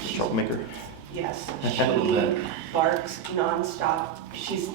She's Troublemaker? Yes, A little bit. she barks nonstop. She's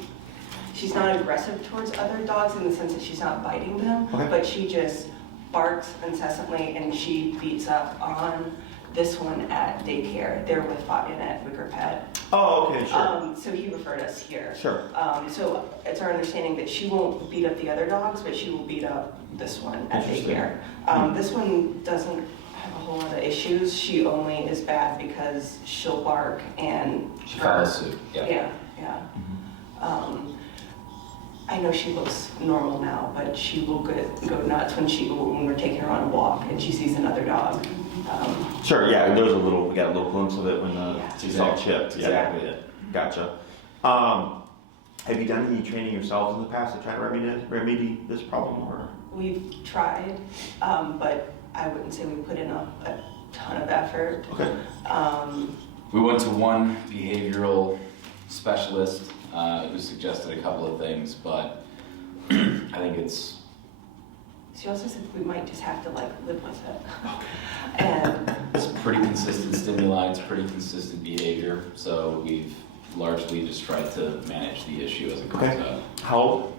not aggressive towards other dogs in the sense that she's not biting them, Okay. but she just barks incessantly, and she beats up on this one at daycare. They're with Fabian at Wicker Pet. Oh, okay, sure. So he referred us here. Sure. So it's our understanding that she won't beat up the other dogs, but she will beat up this one at Interesting. daycare. This one doesn't have a whole lot of issues. She only is bad because she'll bark and She follows suit, yeah. Yeah. I know she looks normal now, but she will go nuts when we're taking her on a walk and she sees another dog. Sure, yeah, we got a little glimpse of it when Yeah. she's all chipped. Yeah, Exactly. yeah. Gotcha. Have you done any training yourselves in the past to try to remedy this problem, or? We've tried, but I wouldn't say we put in a ton of effort. Okay. We went to one behavioral specialist who suggested a couple of things, but I think it's... She also said we might just have to live with it. And It's pretty consistent stimuli, it's pretty consistent behavior, so we've largely just tried to manage the issue as it comes Okay. up. How old?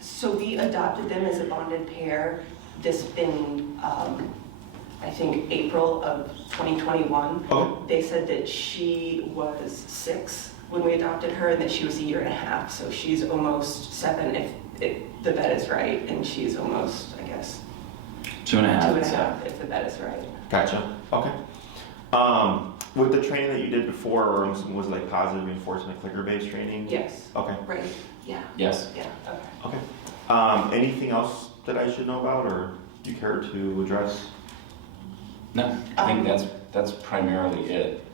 so we adopted them as a bonded pair. This been, I think, April of 2021. Okay. They said that she was 6 when we adopted her, and that she was a 1.5 years. So she's almost 7 if the bet is right, and she's almost, I guess, 2.5. 2.5 if the bet is right. Gotcha. Okay. With the training that you did before, was it like positive reinforcement clicker-based training? Yes. Okay. Right. Yeah. Yes. Yeah. Okay. Okay. Anything else that I should know about, or do you care to address? No, I think that's primarily it.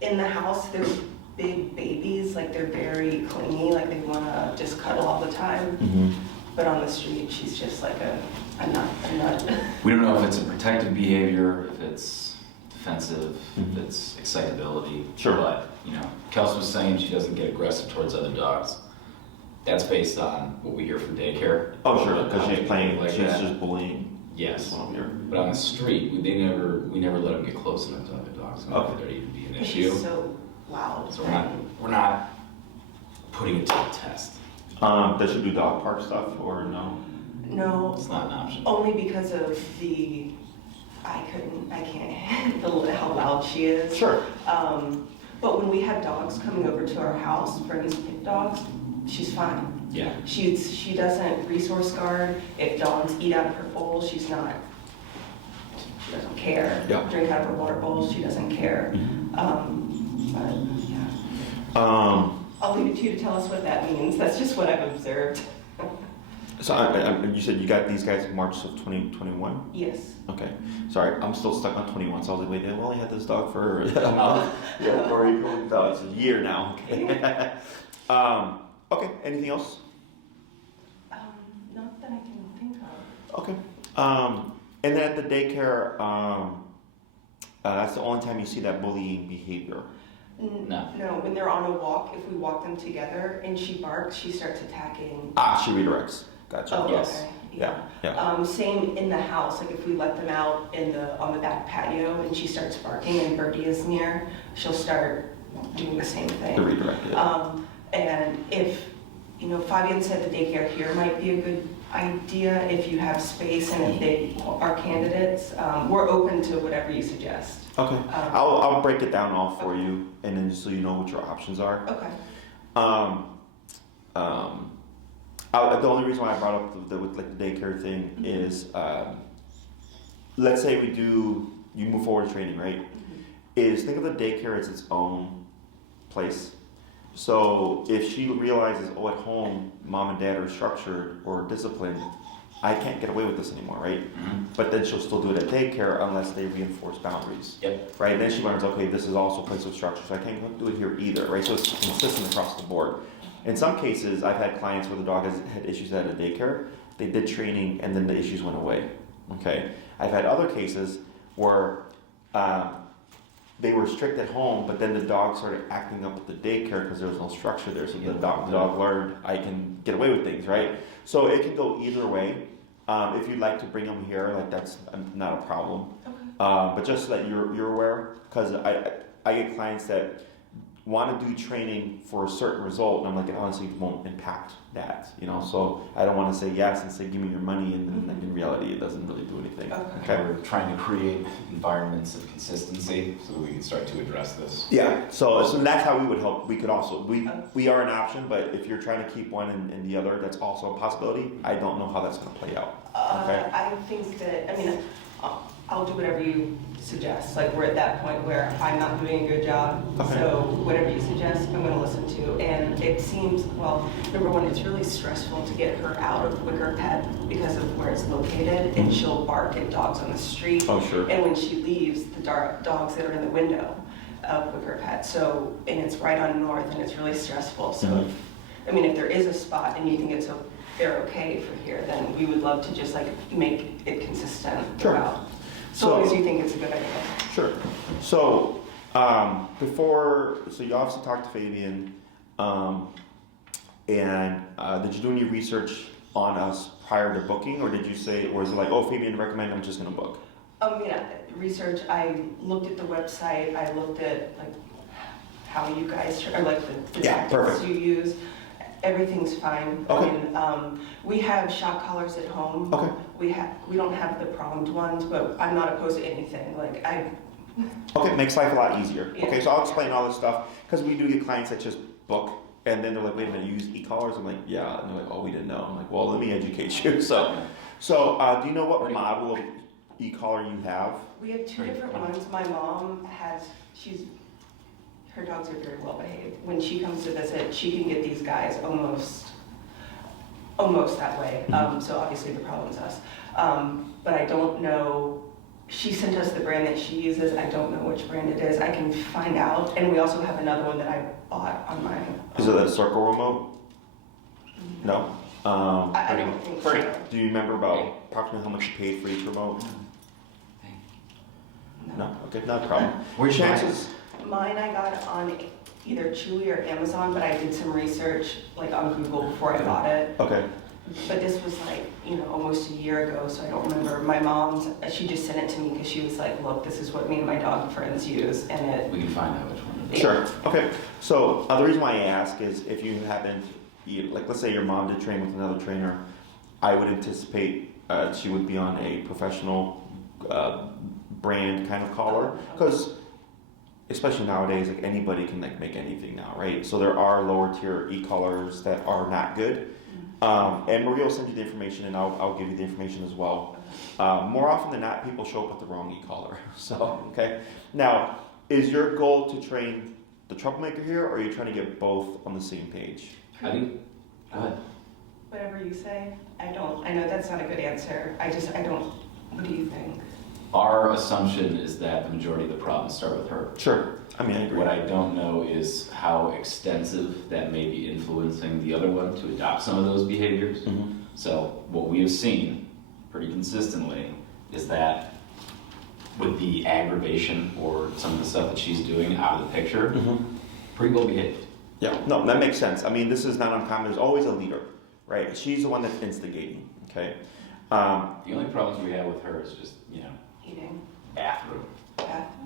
In the house, there's big babies, they're very clingy, they want to just cuddle all the time. Mm-hmm. But on the street, she's just like a nut. We don't know if it's a protective behavior, if it's defensive, Mhm. if it's excitability. Sure. But, Kels was saying she doesnn't get aggressive towards other dogs. That's based on what we hear from daycare. Oh, sure, because she's playing, Like she's that. just bullying. Yes. One of your. But on the street, we never let them get close enough to other dogs. Okay. For there to even be an She's issue. so loud. So we're not putting it to the test. Does she do dog park stuff, or no? No, It's not an option. only because of I can't handle how loud she is. Sure. But when we have dogs coming over to our house, friends pick dogs, she's fine. Yeah. She doesn't resource guard. If dogs eat out of her bowl, she doesn't care. Yeah. Drink out of her water bowl, she doesn't care. But yeah, I'll leave it to you to tell us what that means. That's just what I've observed. So you said you got these guys in March of 2021? Yes. Okay. Sorry, I'm still stuck on 21, so I was like, wait, they've only had this dog for a month. Yeah, or no, it's a year now. Okay. Okay, anything else? Not that I can think of. Okay. And then at the daycare, that's the only time you see that bullying behavior. No. No, when they're on a walk, if we walk them together and she barks, she starts attacking. She redirects. Gotcha. Oh, Yes. okay. Yeah. Same in the house, if we let them out on the back patio and she starts barking and Birdie is near, she'll start doing the same thing. The redirect. Yeah. And if, Fabian said the daycare here might be a good idea if you have space and if they are candidates. We're open to whatever you suggest. Okay. I'll break it down all for you, and then so you know what your options are. Okay. The only reason why I brought up the daycare thing is, let's say you move forward with training, right? Is think of the daycare as its own place. So if she realizes, at home, mom and dad are structured or disciplined, I can't get away with this anymore, right? Mm-hmm. But then she'll still do it at daycare unless they reinforce boundaries. Yep. Right? And then she learns, okay, this is also a place of structure, so I can't do it here either, right? So it's consistent across the board. In some cases, I've had clients where the dog has had issues at a daycare, they did training, and then the issues went away, okay? I've had other cases where they were strict at home, but then the dog started acting up at the daycare because there was no structure there, so the dog learned, I can get away with things, right? So it can go either way. If you'd like to bring them here, that's not a problem. Okay. But just so that you're aware, because I get clients that want to do training for a certain result, and I'm like, it honestly won't impact that, so I don't want to say yes and say give me your money, and then in reality it doesn't really do anything. Okay. We're trying to create environments of consistency so that we can start to address this. Yeah, so that's how we would help. We could also, we are an option, but if you're trying to keep one and the other, that's also a possibility. I don't know how that's going to play out. Okay? I think that, I'll do whatever you suggest. Like, we're at that point where I'm not doing a good job, Okay. so whatever you suggest, I'm going to listen to. And it seems, well, number one, it's really stressful to get her out of Wicker Pet because of where it's located, and she'll bark at dogs on the street. Oh, sure. And when she leaves, the dogs that are in the window of Wicker Pet. So, and it's right on North, and it's really stressful. So, if there is a spot and you think they're okay for here, then we would love to just make it consistent Sure. throughout. So long as you think it's a good idea. Sure. So, so you obviously talked to Fabian, and did you do any research on us prior to booking, or did you say, or is it like, oh, Fabian recommended, I'm just going to book? Research, I looked at the website, I looked at how you guys, or the tactics you use. Everything's fine. Okay. We have shock collars at home. Okay. We don't have the pronged ones, but I'm not opposed to anything. Okay, makes life a lot easier. Yeah. Okay, so I'll explain all this stuff, because we do get clients that just book, and then they're like, wait a minute, you use e-collars? I'm like, yeah. And they're like, oh, we didn't know. I'm like, well, let me educate you. So do you know what model of e-collar you have? We have two different ones. My mom has, her dogs are very well behaved. When she comes to visit, she can get these guys almost that way. So obviously the problem's us. But I don't know, she sent us the brand that she uses. I don't know which brand it is. I can find out. And we also have another one that I bought on my own. Is it a circle remote? No? I don't think so. Do you remember about approximately how much you paid for each remote? No? Okay, not a problem. Where's chances? Mine I got on either Chewy or Amazon, but I did some research on Google before I bought it. Okay. But this was almost a year ago, so I don't remember. My mom's, she just sent it to me because she was like, look, this is what me and my dog friends use, and we can find out which one it is. Sure. Okay. So the reason why I ask is if you happen to, let's say your mom did train with another trainer, I would anticipate she would be on a professional brand kind of collar, because especially nowadays, anybody can make anything now, right? So there are lower tier e-collars that are not good. And Maria will send you the information, and I'll give you the information as well. More often than not, people show up with the wrong e-collar. So, okay. Now, is your goal to train the troublemaker here, or are you trying to get both on the same page? I think, go ahead. whatever you say. I know that's not a good answer. I don't, what do you think? Our assumption is that the majority of the problems start with her. Sure. I agree. What I don't know is how extensive that may be influencing the other one to adopt some of those behaviors. Mm-hmm. So what we have seen pretty consistently is that with the aggravation or some of the stuff that she's doing out of the picture, pretty well behaved. Yeah, no, that makes sense. This is not uncommon. There's always a leader, right? She's the one that's instigating, okay? The only problems we have with her is just, Eating. bathroom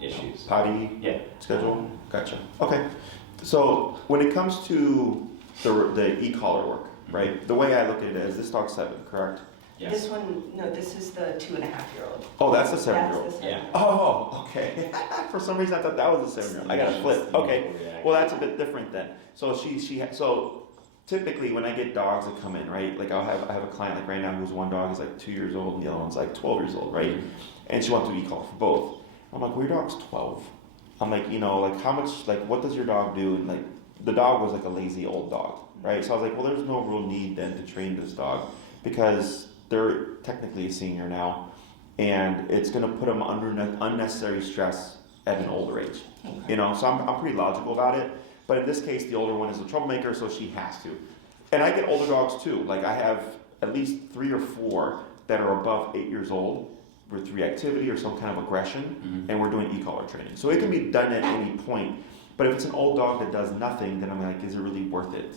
issues. Potty schedule? Gotcha. Okay. So when it comes to the e-collar work, right? The way I look at it is this dog's 7, correct? Yes. This one, no, this is the 2.5-year-old. Oh, that's the 7-year-old. That's the 7-year-old. Yeah. Oh, okay. For some reason I thought that was a 7-year-old. I got to flip. Okay. Well, that's a bit different then. So so typically when I get dogs that come in, right? I have a client like right now who's one dog is 2 years old and the other one's 12 years old, right? And she wants to e-collar for both. I'm like, well, your dog's 12. I'm like, how much, what does your dog do? And the dog was a lazy old dog, right? So I was like, well, there's no real need then to train this dog because they're technically a senior now, and it's going to put them under unnecessary stress at an older age. So I'm pretty logical about it. But in this case, the older one is a troublemaker, so she has to. And I get older dogs too. I have at least 3 or 4 that are above 8 years old with reactivity or some kind of aggression, and we're doing e-collar training. So it can be done at any point. But if it's an old dog that does nothing, then I'm like, is it really worth it?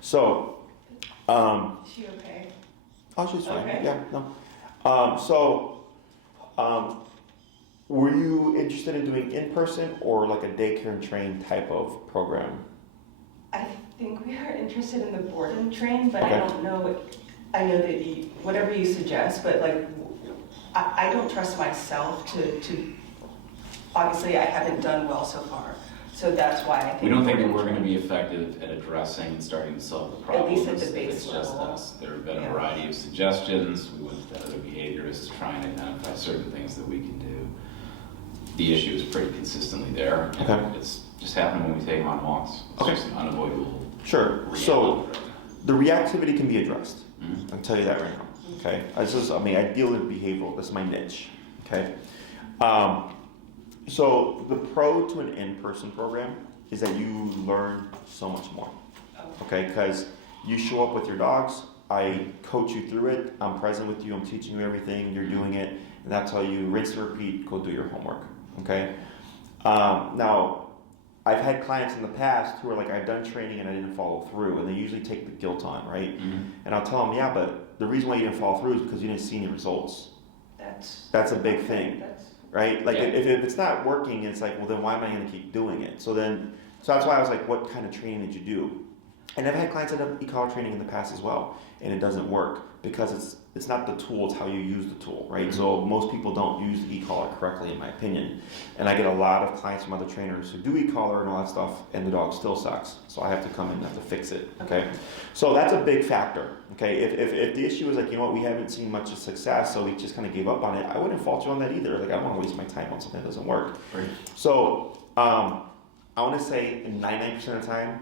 So. Is she okay? Oh, she's fine. Okay. Yeah, no. Were you interested in doing in-person or like a daycare and train type of program? I think we are interested in the board and train, but Okay. I don't know, I know that whatever you suggest, but like, I don't trust myself to, obviously I haven't done well so far. So that's why I think. We don't think that board we're and going to train- be effective at addressing and starting to solve the At problems. least at the if base it's just level. us. There have been a Yeah. variety of suggestions. We went to other behaviorists to try and identify certain things that we can do. The issue is pretty consistently there. And Okay. it's just happening when we take them on walks. It's Okay. just an unavoidable Sure. So reality. the reactivity can be addressed. Mhm. I'll tell you that right now. Okay. I deal in behavioral. That's my niche. Okay. So the pro to an in-person program is that you learn so much more. Okay, because you show up with your dogs, I coach you through it, I'm present with you, I'm teaching you everything, you're doing it, and that's how you rinse and repeat, go do your homework. Okay. Now, I've had clients in the past who are like, I've done training and I didn't follow through, and they usually take the guilt on, right? Mhm. And I'll tell them, yeah, but the reason why you didn't follow through is because you didn't see any results. That's a big thing. Right? Like Yeah. if it's not working, it's like, well, then why am I going to keep doing it? So that's why I was like, what kind of training did you do? And I've had clients that have e-collar training in the past as well, and it doesn't work because it's not the tool, it's how you use the tool, right? So most people don't use the e-collar correctly, in my opinion. And I get a lot of clients from other trainers who do e-collar and all that stuff, and the dog still sucks. So I have to come in and have to fix it, okay? So that's a big factor, okay? If the issue is like, you know what, we haven't seen much of success, so we just kind of gave up on it, I wouldn't fault you on that either. Like, I don't want to waste my time on something that doesn't work. Right. So I want to say in 99% of the time,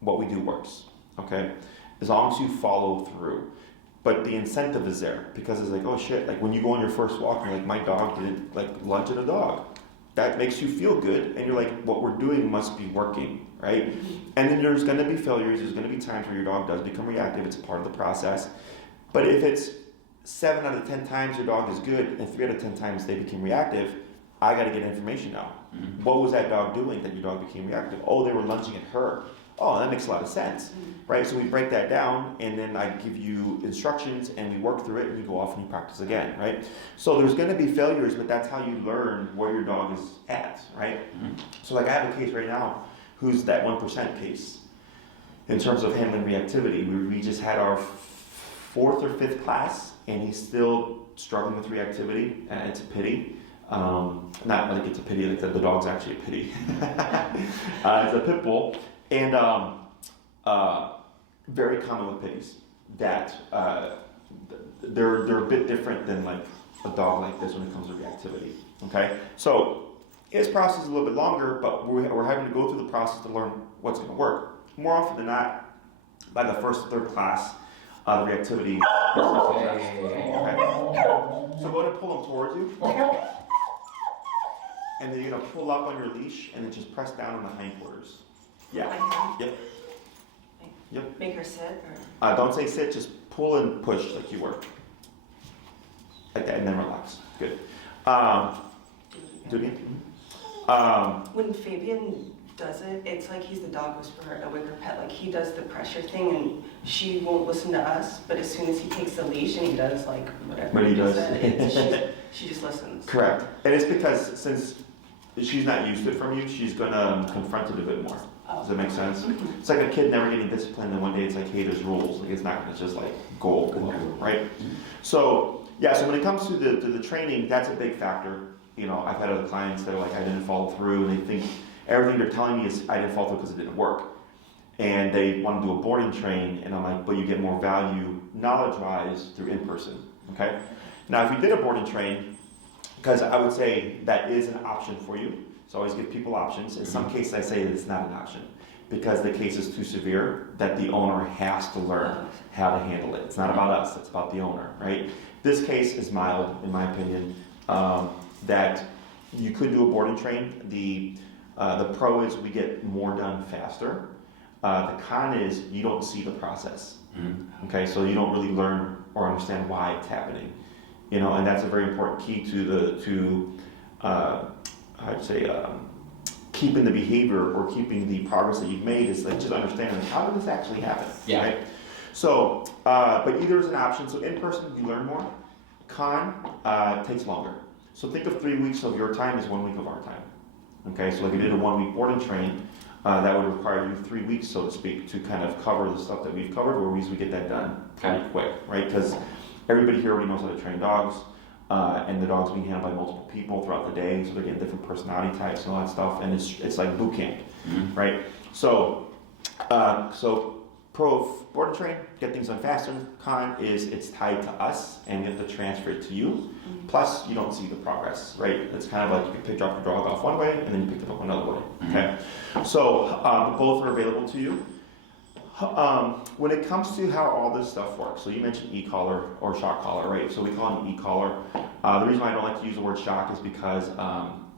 what we do works, okay? As long as you follow through. But the incentive is there because it's like, oh shit, like when you go on your first walk, you're like, my dog didn't like lunge at a dog. That makes you feel good, and you're like, what we're doing must be working, right? And then there's gonna be failures, there's gonna be times where your dog does become reactive, it's a part of the process. But if it's 7 out of 10 times your dog is good and 3 out of 10 times they became reactive, I gotta get information now. Mhm. What was that dog doing that your dog became reactive? Oh, they were lunging at her. Oh, that makes a lot of sense, right? So we break that down, and then I give you instructions, and we work through it, and you go off and you practice again, right? So there's going to be failures, but that's how you learn where your dog is at, right? Mhm. So like I have a case right now who's that 1% case in terms of handling reactivity. We just had our 4th or 5th class, and he's still struggling with reactivity, and it's a pity. Not like it's a pity, like the dog's actually a pity. It's a pit bull. And very common with pitties that they're a bit different than like a dog like this when it comes to reactivity. Okay, so his process is a little bit longer, but we're having to go through the process to learn what's going to work. More often than not, by the 1st or 3rd class, the reactivity. Okay. So go ahead and pull him towards you. And then you're going to pull up on your leash and then just press down on the hindquarters. Yeah. Yep. Yep. Make her sit or? Don't say sit, just pull and push like you were. Like that, and then relax. Good. Do it again. When Fabian does it, it's like he's the dog whisperer with her pet. Like he does the pressure thing, and she won't listen to us. But as soon as he takes the leash and he does like whatever What he does. she just listens. Correct. And it's because since she's not used to it from you, she's gonna confront it a bit more. Does that make sense? It's like a kid never getting disciplined, and one day it's like, hey, there's rules. Like it's not gonna just like go, right? So yeah. So when it comes to the training, that's a big factor. You know, I've had other clients that are like, I didn't follow through, and they think everything they're telling me is I didn't follow through because it didn't work. And they want to do a board and train, and I'm like, but you get more value knowledge-wise through in-person, okay? Now, if you did a board and train, because I would say that is an option for you, so I always give people options. In some cases, I say it's not an option because the case is too severe that the owner has to learn how to handle it. It's not about us, it's about the owner, right? This case is mild, in my opinion, that you could do a board and train. The pro is we get more done faster. The con is you don't see the process. Okay, so you don't really learn or understand why it's happening. You know, and that's a very important key to keeping the behavior or keeping the progress that you've made is like just understanding how did this actually happen. Yeah. Right? So, but either is an option. So in person you learn more. Con takes longer. So think of 3 weeks of your time as 1 week of our time. Okay, so like if you did a 1 week board and train, that would require you 3 weeks, so to speak, to kind of cover the stuff that we've covered, or we get that done pretty quick, right? Because everybody here already knows how to train dogs, and the dog's being handled by multiple people throughout the day, so they're getting different personality types and all that stuff, and it's like boot camp, right? So pro of board and train, get things done faster. Con is it's tied to us, and we have to transfer it to you. Plus, you don't see the progress, right? It's kind of like you drop your dog off one way, and then you pick them up another way. Okay, so both are available to you. When it comes to how all this stuff works, so you mentioned e-collar or shock collar, right? So we call it e-collar. The reason why I don't like to use the word shock is because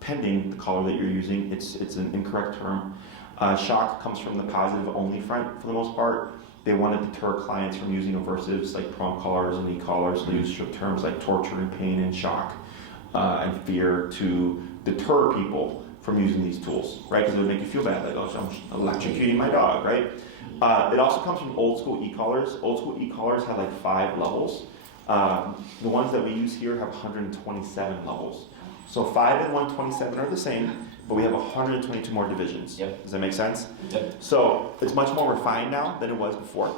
pending the collar that you're using, it's an incorrect term. Shock comes from the positive only front for the most part. They want to deter clients from using aversives like prong collars and e-collars. So they use terms like torture and pain and shock and fear to deter people from using these tools, right? Because it would make you feel bad, like, oh, I'm electrocuting my dog, right? It also comes from old school e-collars. Old school e-collars have like 5 levels. The ones that we use here have 127 levels. So 5 and 127 are the same, but we have 122 more divisions. Yep. Does that make sense? Yep. So it's much more refined now than it was before.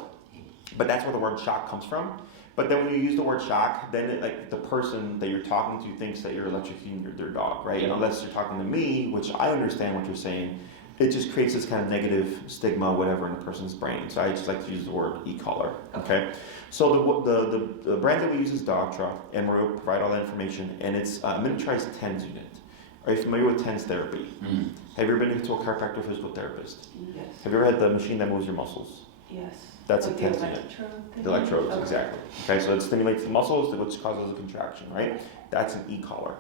But that's where the word shock comes from. But then when you use the word shock, then like the person that you're talking to thinks that you're electrocuting their dog, right? Yep. Unless you're talking to me, which I understand what you're saying, it just creates this kind of negative stigma, whatever, in a person's brain. So I just like to use the word e-collar, okay? So the brand that we use is Dogtra, and we'll provide all that information, and it's a miniaturized TENS unit. Are you familiar with TENS therapy? Have you ever been to a chiropractor or physical therapist? Yes. Have you ever had the machine that moves your muscles? Yes. That's Like a TENS unit. The electrodes, Okay. exactly. Okay, so it stimulates the muscles, which causes a contraction, right? That's an e-collar.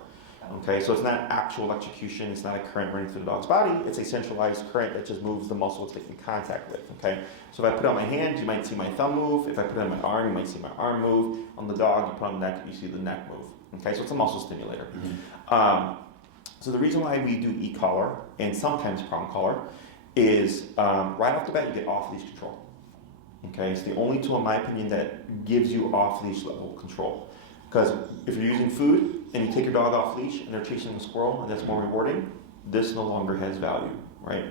Okay, so it's not actual electrocution, it's not a current running through the dog's body, it's a centralized current that just moves the muscle it's making contact with, okay? So if I put it on my hand, you might see my thumb move. If I put it on my arm, you might see my arm move. On the dog, you put it on the neck, you see the neck move. Okay, so it's a muscle stimulator. So the reason why we do e-collar, and sometimes prong collar, is right off the bat, you get off-leash control. Okay, it's the only tool, in my opinion, that gives you off-leash level control. Because if you're using food and you take your dog off leash and they're chasing a squirrel and that's more rewarding, this no longer has value, right?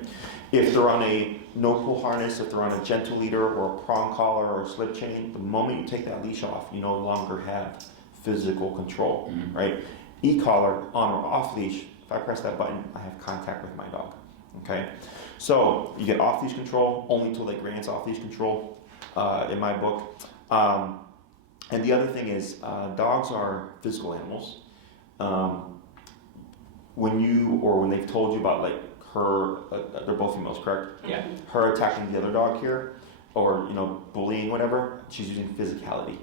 If they're on a no-pull harness, if they're on a gentle leader or a prong collar or a slip chain, the moment you take that leash off, you no longer have physical control, right? E-collar, on or off leash, if I press that button, I have contact with my dog, okay? So you get off-leash control, only tool that grants off-leash control in my book. And the other thing is, dogs are physical animals. When they've told you about like her, they're both females, correct? Yeah. Her attacking the other dog here, or bullying, whatever. She's using physicality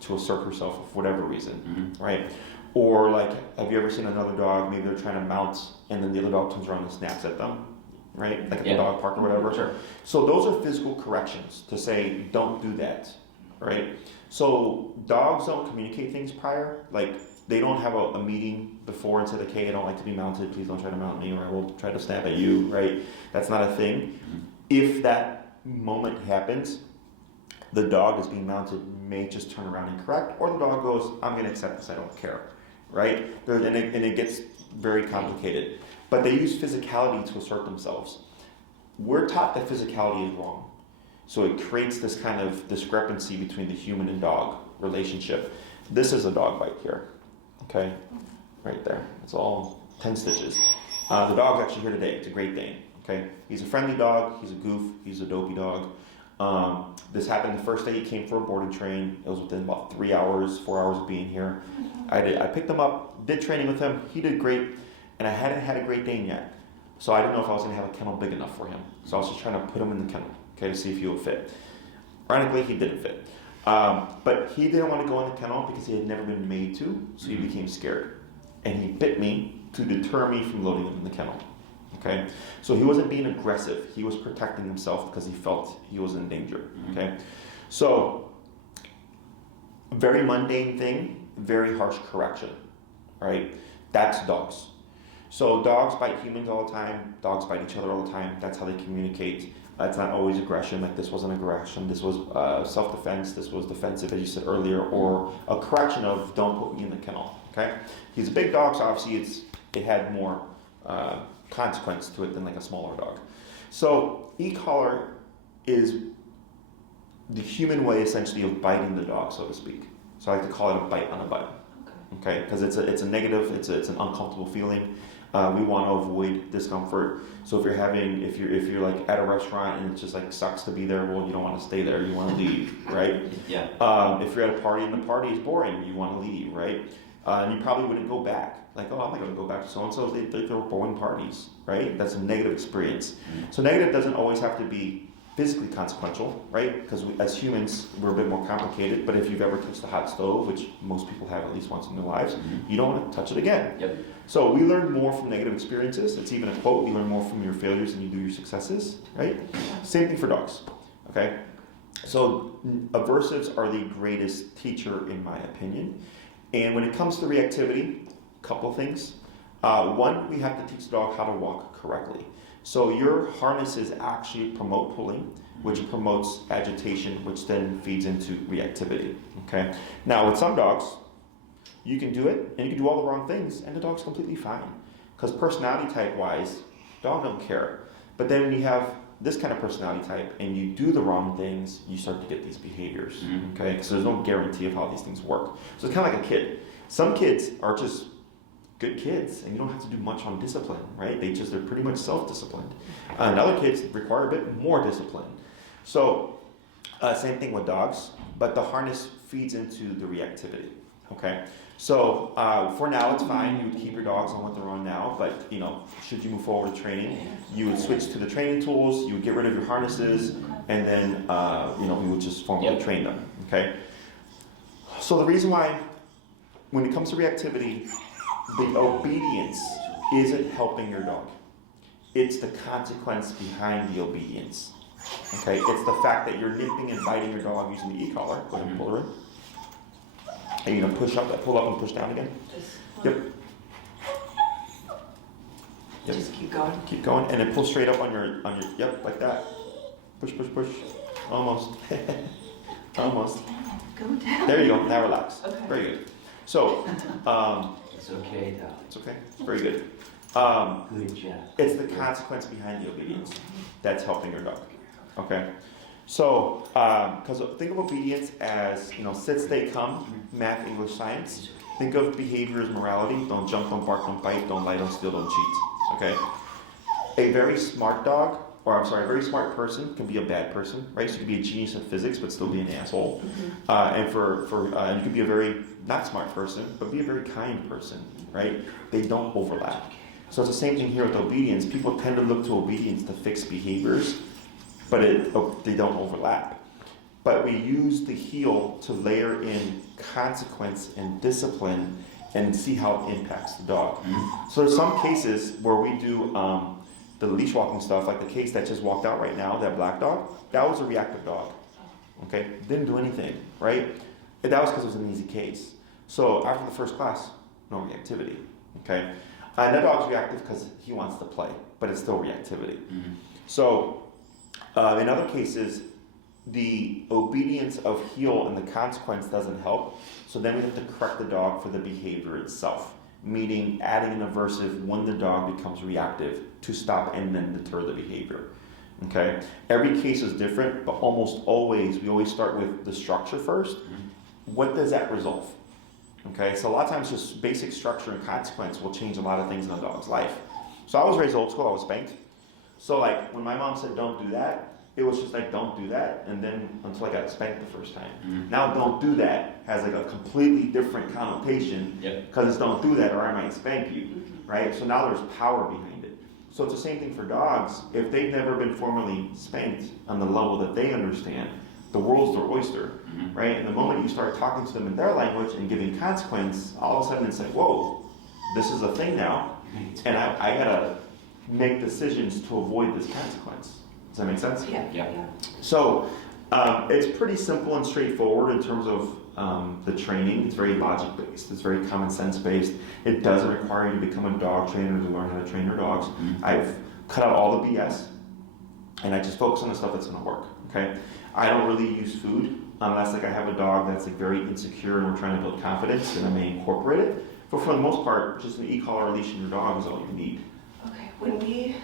to assert herself for whatever reason, right? Or like, have you ever seen another dog? Maybe they're trying to mount, and then the other dog turns around and snaps at them, right? Like at the dog park or whatever. Sure. So those are physical corrections to say, don't do that, right? So dogs don't communicate things prior. Like they don't have a meeting before and say like, hey, I don't like to be mounted. Please don't try to mount me, or I will try to snap at you, right? That's not a thing. If that moment happens, the dog is being mounted may just turn around and correct, or the dog goes, I'm going to accept this, I don't care, right? And it gets very complicated. But they use physicality to assert themselves. We're taught that physicality is wrong. So it creates this kind of discrepancy between the human and dog relationship. This is a dog bite here, okay? Right there. It's all 10 stitches. The dog's actually here today. It's a Great Dane, okay? He's a friendly dog. He's a goof. He's a dopey dog. This happened the first day he came for a board and train. It was within about 3 hours, 4 hours of being here. I picked him up, did training with him. He did great, and I hadn't had a Great Dane yet. So I didn't know if I was going to have a kennel big enough for him. So I was just trying to put him in the kennel, okay, to see if he would fit. Ironically, he didn't fit. But he didn't want to go in the kennel because he had never been made to, so he became scared. And he bit me to deter me from loading him in the kennel. Okay? So he wasn't being aggressive. He was protecting himself because he felt he was in danger. Okay? So, very mundane thing, very harsh correction. Right? That's dogs. So dogs bite humans all the time. Dogs bite each other all the time. That's how they communicate. It's not always aggression. Like this wasn't aggression. This was self-defense. This was defensive, as you said earlier, or a correction of "don't put me in the kennel." Okay. He's a big dog, so obviously it had more consequence to it than like a smaller dog. So e-collar is the human way, essentially, of biting the dog, so to speak. So I like to call it a bite on a bite. Okay, because it's a negative, it's an uncomfortable feeling. We want to avoid discomfort. So if you're like at a restaurant and it just like sucks to be there, well, you don't want to stay there. You want to leave, right? Yeah. If you're at a party and the party is boring, you want to leave, right? And you probably wouldn't go back. Like, oh, I'm not going to go back to so and so. They're boring parties, right? That's a negative experience. Mm-hmm. So negative doesn't always have to be physically consequential, right? Because as humans, we're a bit more complicated. But if you've ever touched a hot stove, which most people have at least once in their lives, you don't want to touch it again. Yep. So we learn more from negative experiences. It's even a quote, you learn more from your failures than you do your successes, right? Same thing for dogs, okay? So aversives are the greatest teacher in my opinion. And when it comes to reactivity, a couple of things. One, we have to teach the dog how to walk correctly. So your harnesses actually promote pulling, which promotes agitation, which then feeds into reactivity, okay? Now with some dogs, you can do it and you can do all the wrong things and the dog's completely fine. Because personality type wise, dog don't care. But then when you have this kind of personality type and you do the wrong things, you start to get these behaviors, okay? Because there's no guarantee of how these things work. So it's kind of like a kid. Some kids are just good kids and you don't have to do much on discipline, right? They're pretty much self-disciplined. And other kids require a bit more discipline. So same thing with dogs, but the harness feeds into the reactivity, okay? So for now it's fine, you would keep your dogs on what they're on now, but should you move forward with training, you would switch to the training tools, you would get rid of your harnesses, and then we would just formally train them, okay? So the reason why, when it comes to reactivity, the obedience isn't helping your dog. It's the consequence behind the obedience. Okay, it's the fact that you're nipping and biting your dog using the e-collar. Go ahead and pull her in. And you're gonna pull up and push down again. Yep. Just keep going. Keep going, and then pull straight up on your. Yep, like that. Push, push, push. Almost. Almost. Go down. There you go. Now relax. Okay. Very good. So, It's okay, Dolly. it's okay. Very good. Good job. It's the consequence behind the obedience that's helping your dog. Okay, so because think of obedience as sit, stay, come, math, English, science. Think of behavior as morality. Don't jump, don't bark, don't bite, don't lie, don't steal, don't cheat. Okay, a very smart dog, a very smart person can be a bad person, right? So you can be a genius in physics but still be an asshole. And you can be a very not smart person but be a very kind person, right? They don't overlap. So it's the same thing here with obedience. People tend to look to obedience to fix behaviors, but they don't overlap. But we use the heel to layer in consequence and discipline and see how it impacts the dog. So there's some cases where we do the leash walking stuff, like the case that just walked out right now, that black dog, that was a reactive dog. Okay, didn't do anything, right? And that was because it was an easy case. So after the first class, no reactivity, okay? And that dog's reactive because he wants to play, but it's still reactivity. So in other cases, the obedience of heel and the consequence doesn't help. So then we have to correct the dog for the behavior itself, meaning adding an aversive when the dog becomes reactive to stop and then deter the behavior. Okay? Every case is different, but almost always, we always start with the structure first. What does that resolve? Okay, so a lot of times just basic structure and consequence will change a lot of things in a dog's life. So I was raised old school, I was spanked. So like when my mom said don't do that, it was just like don't do that, and then until I got spanked the first time. Now don't do that has like a completely different connotation because it's don't do that or I might spank you, right? So now there's power behind it. So it's the same thing for dogs. If they've never been formally spanked on the level that they understand, the world's their oyster, right? And the moment you start talking to them in their language and giving consequence, all of a sudden it's like, whoa, this is a thing now, and I gotta make decisions to avoid this consequence. Does that make sense? Yeah. So it's pretty simple and straightforward in terms of the training. It's very logic based. It's very common sense based. It doesn't require you to become a dog trainer to learn how to train your dogs. I've cut out all the BS. and I just focus on the stuff that's going to work. Okay, I don't really use food unless like I have a dog that's like very insecure and we're trying to build confidence, then I may incorporate it. But for the most part, just an e-collar or leash in your dog is all you need. Okay,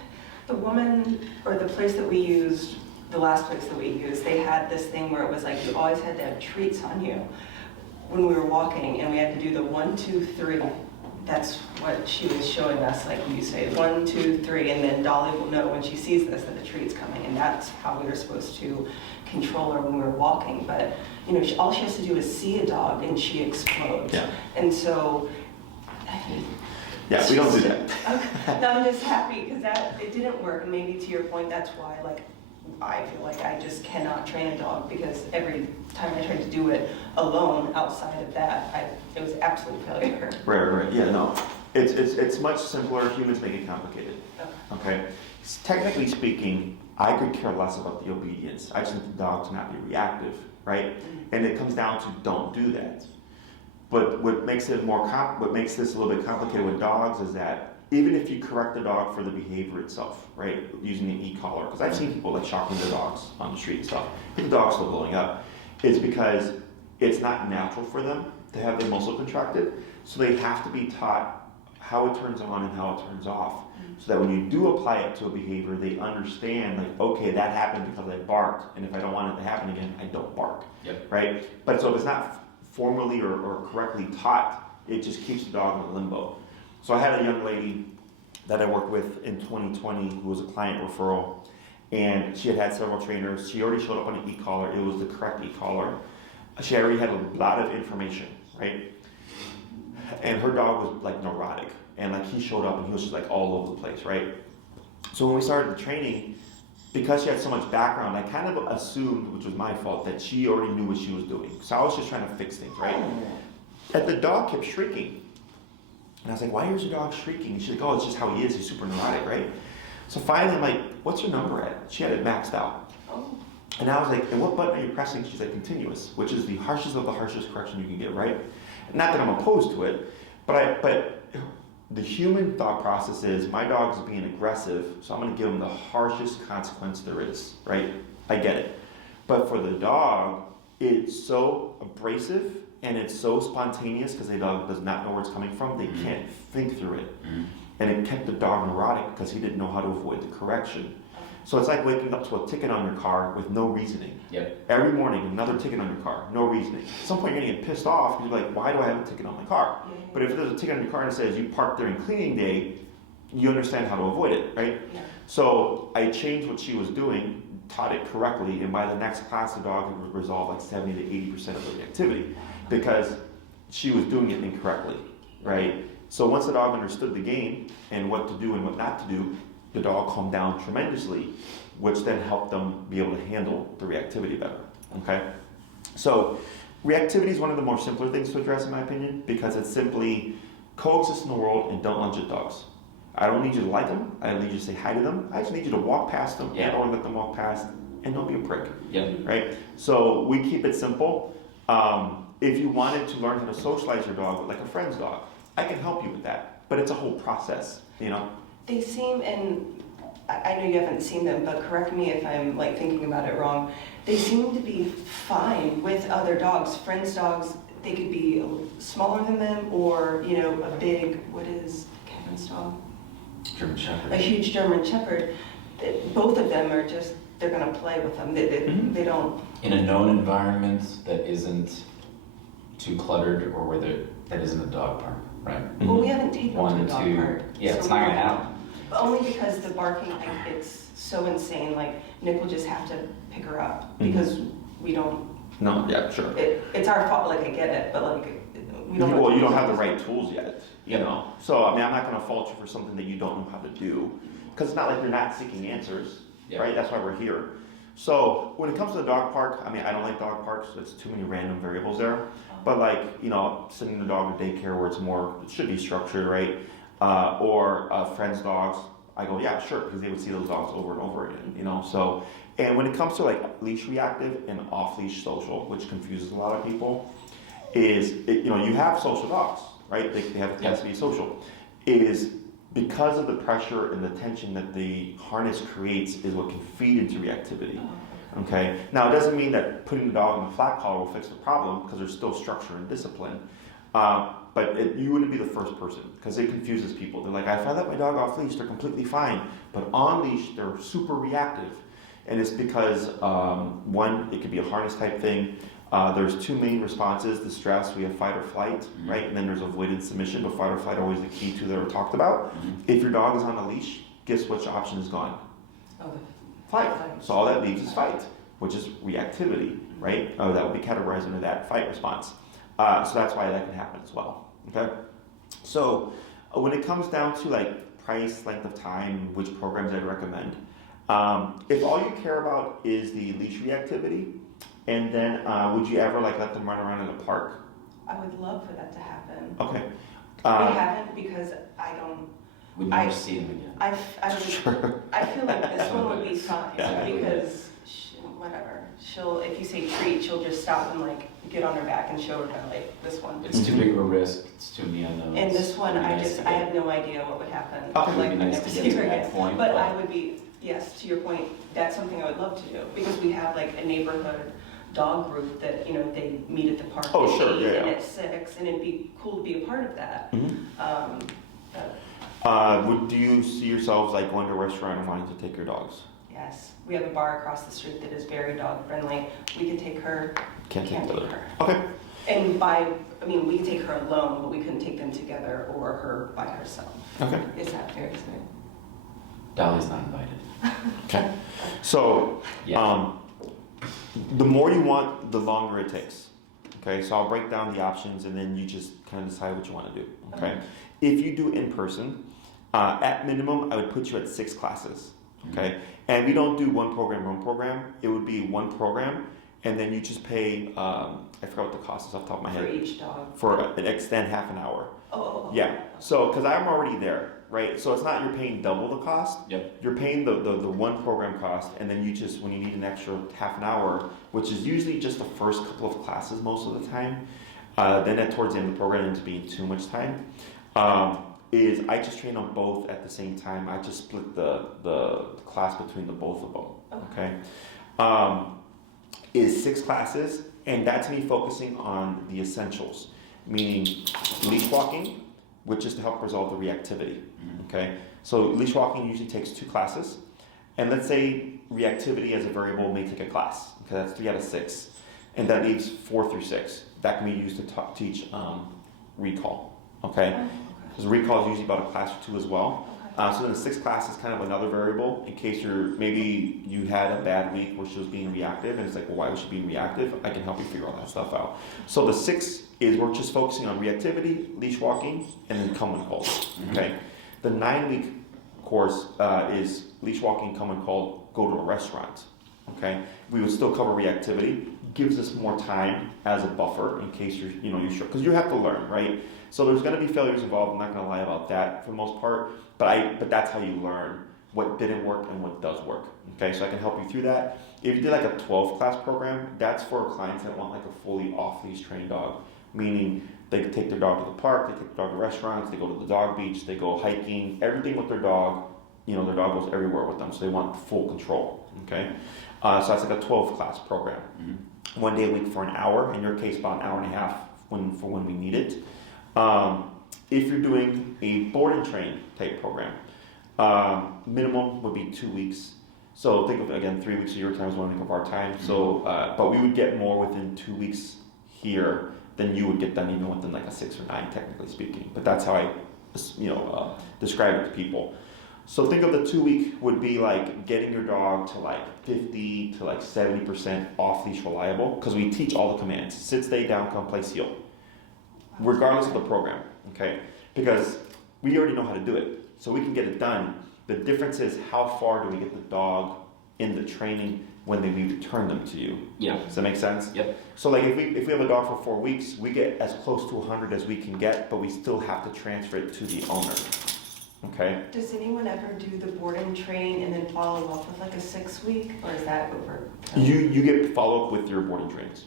the woman or the place that we used, the last place that we used, they had this thing where it was like you always had to have treats on you when we were walking, and we had to do the 1, 2, 3. That's what she was showing us, like you say, 1, 2, 3, and then Dolly will know when she sees this that the treat's coming, and that's how we were supposed to control her when we were walking. But all she has to do is see a dog and she explodes. Yeah. And so, Yeah, we don't do that. Okay. No, I'm just happy because it didn't work, and maybe to your point, that's why I feel like I just cannot train a dog, because every time I tried to do it alone outside of that, it was absolute failure. Right. Yeah, no. It's much simpler. Humans make it complicated. Okay. Technically speaking, I could care less about the obedience. I just need the dog to not be reactive, right? And it comes down to don't do that. But what makes this a little bit complicated with dogs is that even if you correct the dog for the behavior itself, right, using the e-collar, because I've seen people like shocking their dogs on the street and stuff, but the dog's still blowing up, it's because it's not natural for them to have their muscle contracted, so they have to be taught how it turns on and how it turns off, so that when you do apply it to a behavior, they understand, like, okay, that happened because I barked, and if I don't want it to happen again, I don't bark, right? But so if it's not formally or correctly taught, it just keeps the dog in limbo. So I had a young lady that I worked with in 2020 who was a client referral, and she had several trainers. She already showed up on an e-collar. It was the correct e-collar. She already had a lot of information, right? And her dog was like neurotic, and like he showed up and he was just like all over the place, right? So when we started the training, because she had so much background, I kind of assumed, which was my fault, that she already knew what she was doing. So I was just trying to fix things, right? And the dog kept shrieking. And I was like, why is your dog shrieking? And she's like, oh, it's just how he is. He's super neurotic, right? So finally, I'm like, what's your number at? She had it maxed out. And I was like, and what button are you pressing? She's like, continuous, which is the harshest of the harshest correction you can get, right? Not that I'm opposed to it, but the human thought process is, my dog is being aggressive, so I'm going to give him the harshest consequence there is, right? I get it. But for the dog, it's so abrasive and it's so spontaneous because the dog does not know where it's coming from. They can't think through it. And it kept the dog neurotic because he didn't know how to avoid the correction. So it's like waking up to a ticket on your car with no reasoning. Every morning, another ticket on your car, no reasoning. At some point, you're going to get pissed off because you're like, why do I have a ticket on my car? But if there's a ticket on your car and it says you parked during cleaning day, you understand how to avoid it, right? So I changed what she was doing, taught it correctly, and by the next class, the dog would resolve like 70 to 80% of the reactivity because she was doing it incorrectly, right? So once the dog understood the game and what to do and what not to do, the dog calmed down tremendously, which then helped them be able to handle the reactivity better, okay? So reactivity is one of the more simpler things to address in my opinion, because it's simply coexist in the world and don't lunge at dogs. I don't need you to like them, I don't need you to say hi to them, I just need you to walk past them and or let them walk past and don't be a prick, right? So we keep it simple. If you wanted to learn how to socialize your dog like a friend's dog, I can help you with that, but it's a whole process, you know? They seem, and I know you haven't seen them, but correct me if I'm like thinking about it wrong, they seem to be fine with other dogs. Friends' dogs, they could be smaller than them or, a big, what is Kevin's dog? German Shepherd. A huge German Shepherd. Both of them are just, they're going to play with them. They don't. In a known environment that isn't too cluttered or where that isn't a dog park, right? Well, we haven't taken them to a dog 1, 2. park. Yeah, so it's not going to happen. Only because the barking, it's so insane. Like, Nick will just have to pick her up because we don't. No, yeah, sure. It's our fault, like, I get it, but like, we don't. Well, you don't have the right tools yet, you know? So, I mean, I'm not going to fault you for something that you don't know how to do. Because it's not like you're not seeking answers, right? That's why we're here. So, when it comes to the dog park, I mean, I don't like dog parks. There's too many random variables there. But like, sending the dog to daycare where it should be structured, right? Or friends' dogs, I go, yeah, sure, because they would see those dogs over and over again, So, and when it comes to like leash reactive and off-leash social, which confuses a lot of people, you have social dogs, right? They have a capacity to be social. because of the pressure and the tension that the harness creates is what can feed into reactivity. Okay. Now it doesn't mean that putting the dog in a flat collar will fix the problem, because there's still structure and discipline. But you wouldn't be the first person, because it confuses people. They're like, if I let my dog off leash, they're completely fine, but on leash they're super reactive, and it's because one, it could be a harness type thing. There's two main responses to stress. We have fight or flight, right? And then there's avoidance submission, but fight or flight are always the key two that were talked about. If your dog is on a leash, guess which option is gone? Fight. So all that leaves is fight, which is reactivity, right? That would be categorized under that fight response. So that's why that can happen as well. Okay. So when it comes down to like price, length of time, which programs I'd recommend, if all you care about is the leash reactivity, and then would you ever like let them run around in a park? I would love for that to happen. Okay. We haven't, because I don't. We'd never see them again. I feel like this one would be fine, because whatever. If you say treat, she'll just stop and like get on her back and show her kind of like this one. It's too big of a risk. It's too many unknowns. And this one, I have no idea what would happen. Okay. It would be nice to get to that point. But I would be, yes, to your point, that's something I would love to do, because we have like a neighborhood dog group that, they meet at the park Oh, at sure, 8 yeah, and yeah. at 6, and it'd be cool to be a part of that. Do you see yourselves like going to a restaurant and wanting to take your dogs? Yes, we have a bar across the street that is very dog friendly. We could take her. Can't take the other. her. Okay. And we could take her alone, but we couldn't take them together or her by herself. Okay. Is that fair to say? Dolly's not invited. Okay. So, Yeah. the more you want, the longer it takes. Okay. So I'll break down the options, and then you just kind of decide what you want to do. Okay. If you do in person, at minimum, I would put you at 6 classes. Okay. And we don't do one program. It would be one program, and then you just pay. I forgot what the cost is off the top of my head. For each dog. For an extend half an hour. Oh. Yeah. So, because I'm already there, right? So it's not you're paying double the cost. Yep. You're paying the one program cost, and then you just, when you need an extra half an hour, which is usually just the first couple of classes most of the time, then towards the end of the program ends up being too much time. Is I just train them both at the same time. I just split the class between the both of them. Okay. Is 6 classes, and that's me focusing on the essentials, meaning leash walking, which is to help resolve the reactivity. Okay. So leash walking usually takes 2 classes, and let's say reactivity as a variable may take a class. Okay, that's 3 out of 6, and that leaves 4 through 6. That can be used to teach recall. Okay. Because recall is usually about a class or 2 as well. So then the 6th class is kind of another variable in case maybe you had a bad week where she was being reactive, and it's like, well, why was she being reactive? I can help you figure all that stuff out. So the 6th is we're just focusing on reactivity, leash walking, and then come and call. Okay. The 9-week course is leash walking, come and call, go to a restaurant. Okay. We would still cover reactivity. Gives us more time as a buffer in case you're sure, because you have to learn, right? So there's going to be failures involved. I'm not going to lie about that for the most part, but that's how you learn what didn't work and what does work. Okay, so I can help you through that. If you did like a 12-class program, that's for clients that want like a fully off-leash trained dog, meaning they can take their dog to the park, they take their dog to restaurants, they go to the dog beach, they go hiking, everything with their dog. Their dog goes everywhere with them, so they want full control. Okay, so that's like a 12-class program. 1 day a week for an hour. In your case, about an hour and a half for when we need it. If you're doing a board and train type program, minimum would be 2 weeks. So think of, again, 3 weeks of your time is 1 week of our time. So, but we would get more within 2 weeks here than you would get done even within like a 6 or 9, technically speaking. But that's how I, describe it to people. So think of the 2 week would be like getting your dog to like 50 to like 70% off leash reliable, because we teach all the commands: sit, stay, down, come, place, heel, regardless of the program. Okay, because we already know how to do it, so we can get it done. The difference is how far do we get the dog in the training when we return them to you. Yeah. Does that make sense? Yep. So like if we have a dog for 4 weeks, we get as close to 100 as we can get, but we still have to transfer it to the owner. Okay. Does anyone ever do the board and train and then follow up with like a 6 week, or is that over? You get follow up with your boarding trains.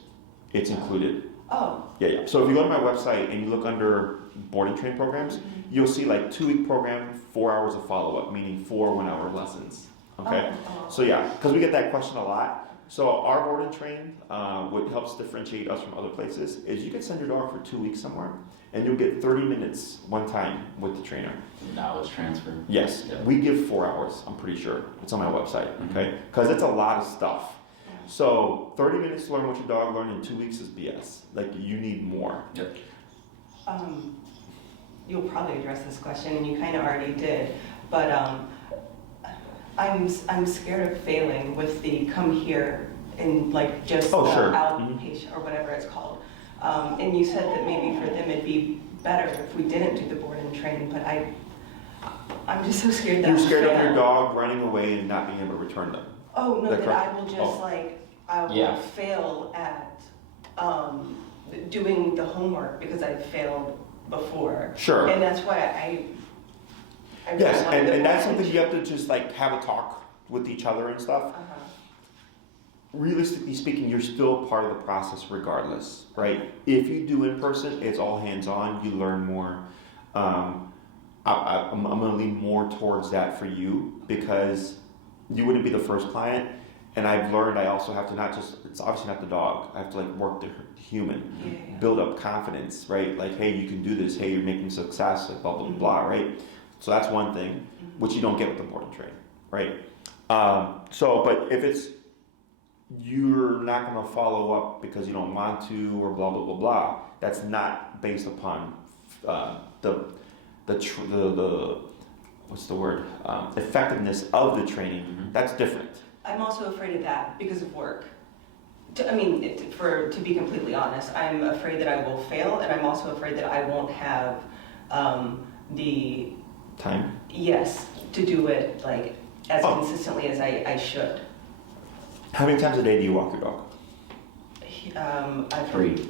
It's included. Oh. Yeah. So if you go to my website and you look under boarding train programs, you'll see like 2-week program, 4 hours of follow-up, meaning 4 1-hour lessons. Okay, so yeah, because we get that question a lot. So our board and train, what helps differentiate us from other places is you can send your dog for 2 weeks somewhere, and you'll get 30 minutes one time with the trainer. Knowledge transfer. Yes, Yeah. we give 4 hours. I'm pretty sure it's on my website. Okay, because it's a lot of stuff. So 30 minutes to learn what your dog learned in 2 weeks is BS. Like you need more. Yep. You'll probably address this question, and you kind of already did, but I'm scared of failing with the come here and like just Oh, the sure. outpatient or whatever it's called. And you said that maybe for them it'd be better if we didn't do the board and train, but I'm just so scared that You're I'll scared of fail. your dog running away and not being able to return them. Oh, no, That that correct? I will just Oh. I will Yeah. fail at doing the homework because I've failed before. Sure. And that's why I really Yes, wanted to and that's watch. something you have to just like have a talk with each other and stuff. Uh-huh. Realistically speaking, you're still part of the process regardless, right? If you do in person, it's all hands on, you learn more. I'm going to lean more towards that for you because you wouldn't be the first client. And I've learned I also have to not just, it's obviously not the dog, I have to like work the human, Yeah. build up confidence, right? Like, hey, you can do this, hey, you're making success, like blah, blah, blah, right? So that's one thing, which you don't get with the board and train, right? But if it's, you're not going to follow up because you don't want to or blah, blah, blah, blah, that's not based upon what's the word, effectiveness of the training, that's different. I'm also afraid of that because of work. To be completely honest, I'm afraid that I will fail, and I'm also afraid that I won't have the Time? yes to do it like as Oh. consistently as I should. How many times a day do you walk your dog? I've 3.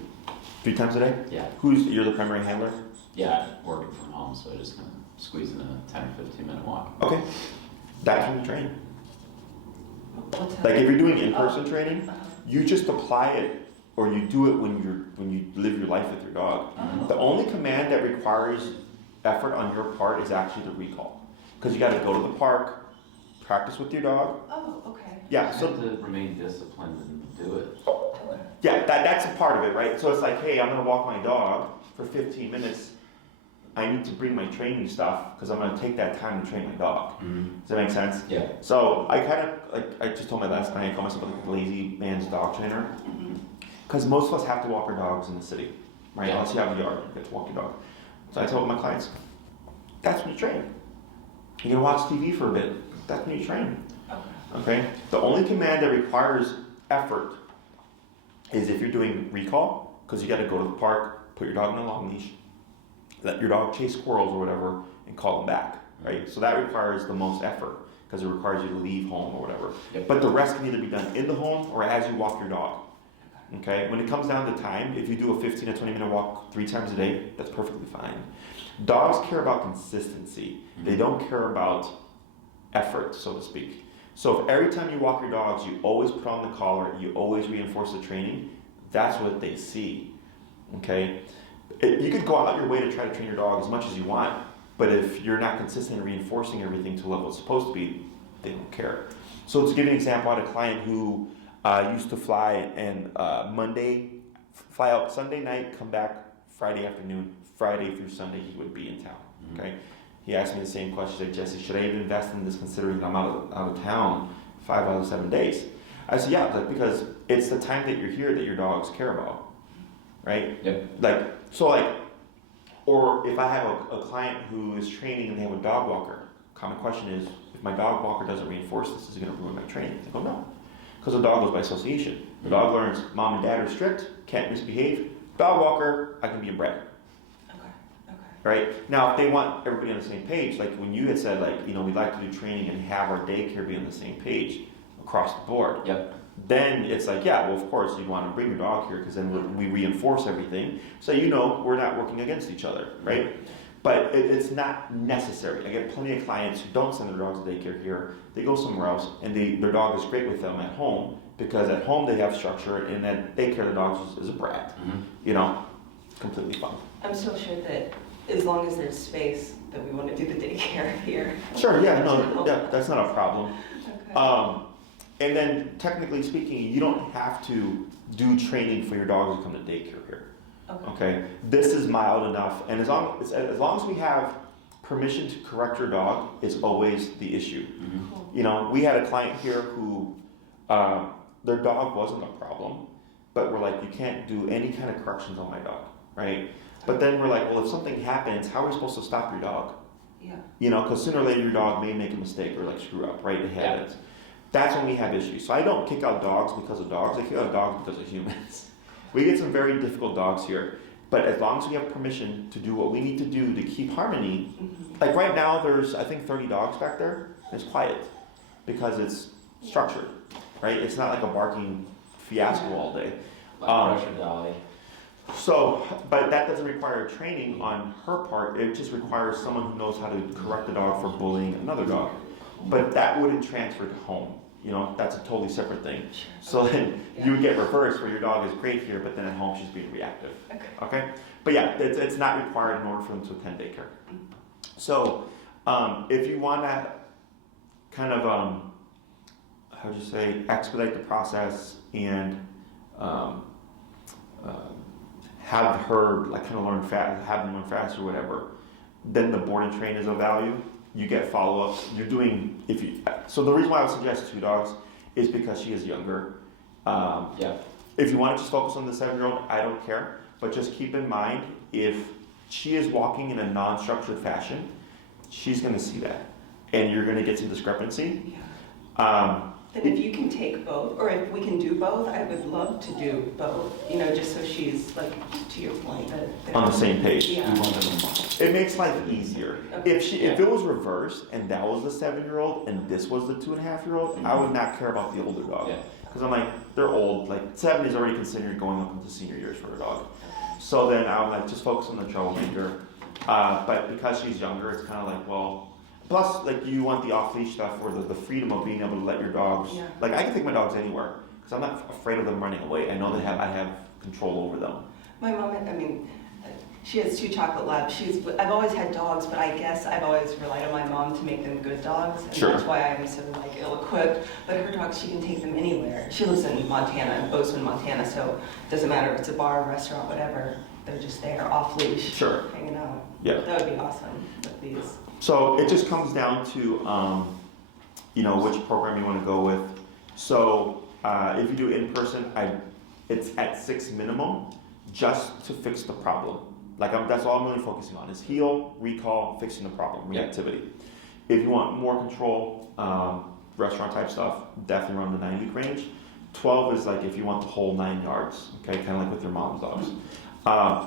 3 times a day? Yeah. You're the primary handler? Yeah, working from home, so I just kind of squeeze in a 10 or 15 minute walk. Okay. That's when you train. What's that? Like if you're doing in-person training, Uh-huh. you just apply it or you do it when you live your life with your dog. Oh. The only command that requires effort on your part is actually the recall. Because you got to go to the park, practice with your dog. Oh, okay. Yeah, You so have to remain disciplined and do it. Okay. yeah, that's a part of it, right? So it's like, hey, I'm gonna walk my dog for 15 minutes. I need to bring my training stuff because I'm gonna take that time to train my dog. Does that make sense? Yeah. So I kind of like I just told my last client I call myself like a lazy man's dog trainer because most of us have to walk our dogs in the city, right? Yeah. Unless you have a yard, you get to walk your dog. So I tell my clients, that's when you train. You're gonna watch TV for a bit. That's when you train. Okay? The only command that requires effort is if you're doing recall, because you got to go to the park, put your dog on a long leash, let your dog chase squirrels or whatever, and call them back, right? So that requires the most effort, because it requires you to leave home or whatever. Yep. But the rest can either be done in the home or as you walk your dog. Okay? When it comes down to time, if you do a 15 to 20 minute walk 3 times a day, that's perfectly fine. Dogs care about consistency. They don't care about effort, so to speak. So if every time you walk your dogs, you always put on the collar, you always reinforce the training, that's what they see, okay? You could go out your way to try to train your dog as much as you want, but if you're not consistent in reinforcing everything to the level it's supposed to be, they don't care. So to give you an example, I had a client who used to fly and fly out Sunday night, come back Friday afternoon, Friday through Sunday he would be in town, okay? He asked me the same question, like, Jesse, should I even invest in this considering I'm out of town 5 out of 7 days? I said, yeah, like, because it's the time that you're here that your dogs care about, right? Yep. Or if I have a client who is training and they have a dog walker, common question is, if my dog walker doesn't reinforce this, is it going to ruin my training? I go, no, because the dog goes by association. The dog learns mom and dad are strict, can't misbehave. Dog walker, I can be inbred. Right? Now, if they want everybody on the same page, like when you had said, like, we'd like to do training and have our daycare be on the same page across the board, Yep. then it's like, yeah, well, of course, you'd want to bring your dog here because then we reinforce everything. So, we're not working against each other, right? But it's not necessary. I get plenty of clients who don't send their dogs to daycare here. They go somewhere else and their dog is great with them at home because at home they have structure and at daycare the dog is a brat. Completely fine. I'm so sure that as long as there's space, that we want to do the daycare here. Sure, yeah, no, yeah, that's not a problem. Okay. And then technically speaking, you don't have to do training for your dogs to come to daycare here. Okay, this is mild enough, and as long as we have permission to correct your dog is always the issue. Cool. You know, we had a client here who their dog wasn't a problem, but we're like, you can't do any kind of corrections on my dog, right? But then we're like, well, if something happens, how are we supposed to stop your dog? Yeah. You know, because sooner or later your dog may make a mistake or like screw up, right? It happens. That's when we have issues. So I don't kick out dogs because of dogs. I kick out dogs because of humans. We get some very difficult dogs here, but as long as we have permission to do what we need to do to keep harmony, like right now there's I think 30 dogs back there. It's quiet because it's structured, right? It's not like a barking fiasco all day. Pressure Dolly. So, but that doesn't require training on her part. It just requires someone who knows how to correct the dog for bullying another dog. But that wouldn't transfer to home. You know, that's a totally separate thing. So then you would get reversed where your dog is great here, but then at home she's being reactive. Okay? But yeah, it's not required in order for them to attend daycare. So if you want to kind of, how do you say, expedite the process and have her like kind of learn fast, have them learn fast or whatever, then the board and train is of value. You get follow-ups. You're doing so the reason why I would suggest 2 dogs is because she is younger. If you want to just focus on the 7-year-old, I don't care. But just keep in mind, if she is walking in a non-structured fashion, she's going to see that, and you're going to get some discrepancy. Then if you can take both, or if we can do both, I would love to do both. You know, just so she's like, to your point, that On the same page. Yeah. It makes life easier. If it was reversed and that was the 7-year-old and this was the 2.5-year-old, I would not care about the older dog. Because I'm like, they're old. Like 7 is already considered going up into senior years for a dog. So then I'm like, just focus on the troublemaker. But because she's younger, it's kind of like, well. Plus, like you want the off-leash stuff or the freedom of being able to let your dogs. Like I can take my dogs anywhere because I'm not afraid of them running away. I know I have control over them. My mom, she has 2 chocolate labs. I've always had dogs, but I guess I've always relied on my mom to make them good dogs. And that's why I'm so like ill-equipped. But her dogs, she can take them anywhere. She lives in Montana, in Bozeman, Montana, so it doesn't matter if it's a bar, restaurant, whatever. They're just there, off-leash, hanging out. Yeah. That would be awesome with these. So it just comes down to, you know, which program you want to go with. So if you do in person, it's at 6 minimum, just to fix the problem. Like that's all I'm really focusing on is heal, recall, fixing the problem, reactivity. If you want more control, restaurant type stuff, definitely around the 9-week range. 12 is like if you want the whole 9 yards, okay, kind of like with your mom's dogs.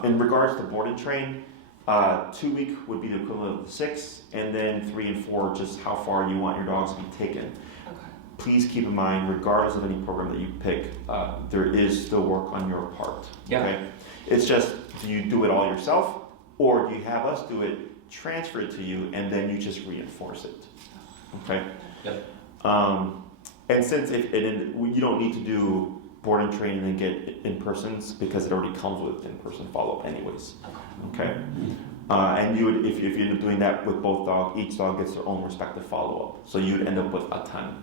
In regards to board and train, 2-week would be the equivalent of the 6, and then 3 and 4, just how far you want your dogs to be taken. Please keep in mind, regardless of any program that you pick, there is still work on your part. Okay? It's just, do you do it all yourself, or do you have us do it, transfer it to you, and then you just reinforce it? Okay? And since you don't need to do board and train and then get in-persons because it already comes with in-person follow-up anyways. Okay? And you would, if you end up doing that with both dogs, each dog gets their own respective follow-up. So you'd end up with a ton.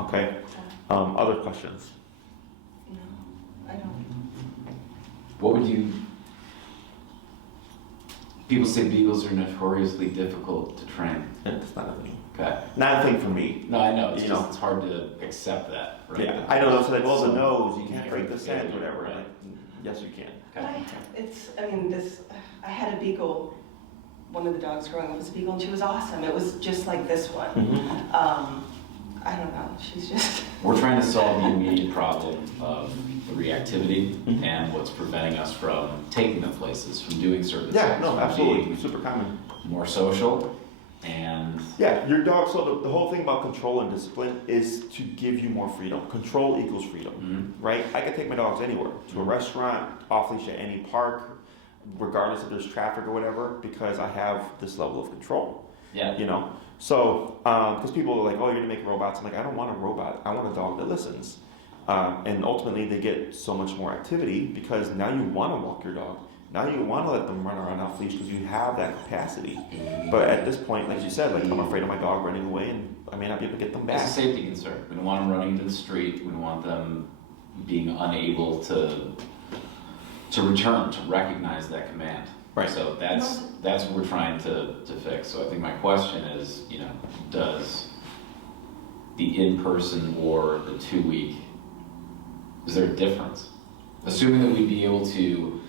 Okay? Other questions? No, I don't. What would you... People say beagles are notoriously difficult to train. It's not a thing. Okay. Not a thing for me. No, I know. It's hard to accept that. Right? Yeah, I know. It's like, well, the nose, you can't break the scent, whatever. Like, yes, you can. Okay. I had a beagle. One of the dogs growing up was a beagle, and she was awesome. It was just like this one. I don't know. She's just. We're trying to solve the immediate problem of the reactivity and what's preventing us from taking them places, from doing certain things. Yeah, no, absolutely. Super common. More social and... Yeah, your dog, so the whole thing about control and discipline is to give you more freedom. Control equals freedom, right? I can take my dogs anywhere, to a restaurant, off-leash at any park, regardless if there's traffic or whatever, because I have this level of control. Yeah. You know? So, because people are like, oh, you're going to make robots. I'm like, I don't want a robot. I want a dog that listens. And ultimately, they get so much more activity because now you want to walk your dog Now you want to let them run around off leash because you have that capacity. But at this point, like you said, like I'm afraid of my dog running away and I may not be able to get them back. It's a safety concern. We don't want them running into the street. We don't want them being unable to return, to recognize that command. Right. So that's what we're trying to fix. So I think my question is, does the in-person or the 2-week, is there a difference? Assuming that we'd be able to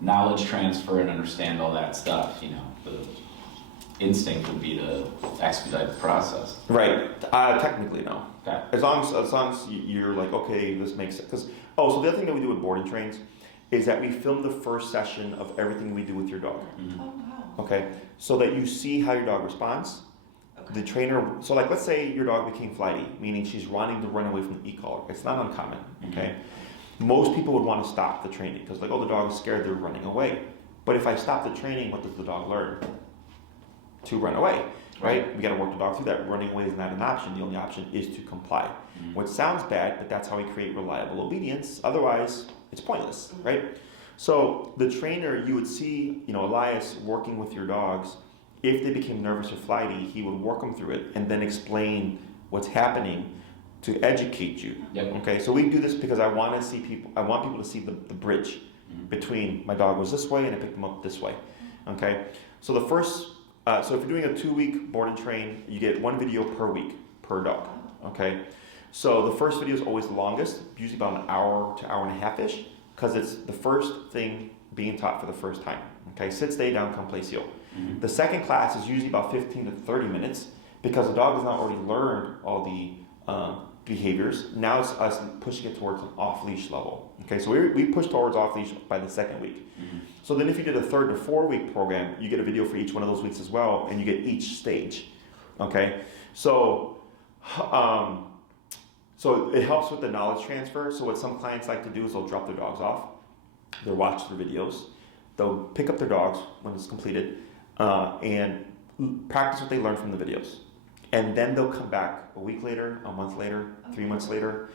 knowledge transfer and understand all that stuff, the instinct would be to expedite the process. Right. Technically, no. Okay. As long as you're like, okay, this makes sense. Because so the other thing that we do with boarding trains is that we film the first session of everything we do with your dog. Mm-hmm. Oh, wow. Okay. So that you see how your dog responds. Okay. The trainer. So like, let's say your dog became flighty, meaning she's wanting to run away from the e-collar. It's not uncommon. Okay. Most people would want to stop the training because like, oh, the dog is scared, they're running away. But if I stop the training, what does the dog learn? To run away, right? We got to work the dog through that. Running away is not an option. The only option is to comply. Which sounds bad, but that's how we create reliable obedience. Otherwise, it's pointless, right? So the trainer, you would see, Elias working with your dogs. If they became nervous or flighty, he would work them through it and then explain what's happening to educate you. Yep. Okay, so we do this because I want people to see the bridge between my dog was this way and I picked them up this way. Okay, so the first, so if you're doing a 2-week board and train, you get 1 video per week per dog. Okay, so the first video is always the longest, usually about an hour to hour and a half-ish, because it's the first thing being taught for the first time. Okay, sit, stay down, come play seal. The second class is usually about 15 to 30 minutes because the dog has not already learned all the behaviors. Now it's us pushing it towards an off-leash level. Okay, so we push towards off-leash by the second week. So then if you did a 3rd to 4-week program, you get a video for each one of those weeks as well, and you get each stage. Okay, so it helps with the knowledge transfer. So what some clients like to do is they'll drop their dogs off, they'll watch their videos, they'll pick up their dogs when it's completed, and practice what they learned from the videos. And then they'll come back a week later, a month later, 3 months later.